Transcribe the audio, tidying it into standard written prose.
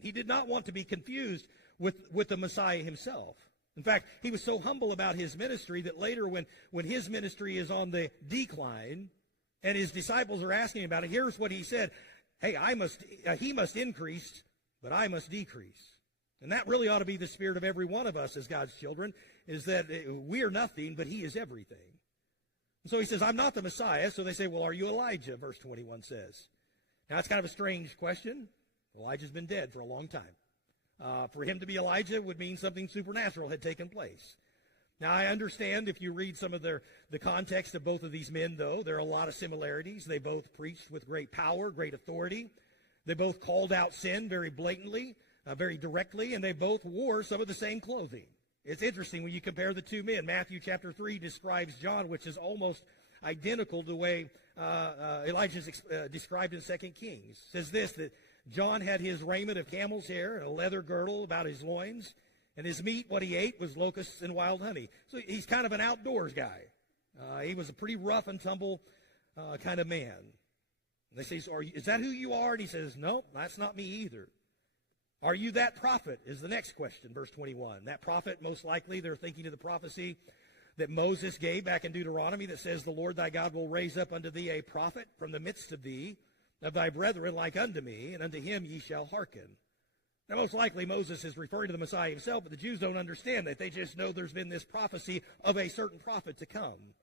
He did not want to be confused with the Messiah himself. In fact, he was so humble about his ministry that later when his ministry is on the decline and his disciples are asking about it, here's what he said. Hey, he must increase, but I must decrease. And that really ought to be the spirit of every one of us as God's children, is that we are nothing, but he is everything. And so he says, I'm not the Messiah. So they say, well, are you Elijah? Verse 21 says. Now, it's kind of a strange question. Elijah's been dead for a long time. For him to be Elijah would mean something supernatural had taken place. Now, I understand if you read some of the context of both of these men, though, there are a lot of similarities. They both preached with great power, great authority. They both called out sin very blatantly, very directly, and they both wore some of the same clothing. It's interesting when you compare the two men. Matthew chapter 3 describes John, which is almost identical to the way Elijah is described in 2 Kings. It says this, that John had his raiment of camel's hair and a leather girdle about his loins, and his meat, what he ate, was locusts and wild honey. So he's kind of an outdoors guy. He was a pretty rough and tumble kind of man. And they say, so is that who you are? And he says, no, that's not me either. Are you that prophet, is the next question, verse 21. That prophet, most likely, they're thinking of the prophecy that Moses gave back in Deuteronomy that says, the Lord thy God will raise up unto thee a prophet from the midst of thee, of thy brethren like unto me, and unto him ye shall hearken. Now, most likely Moses is referring to the Messiah himself, but the Jews don't understand that. They just know there's been this prophecy of a certain prophet to come.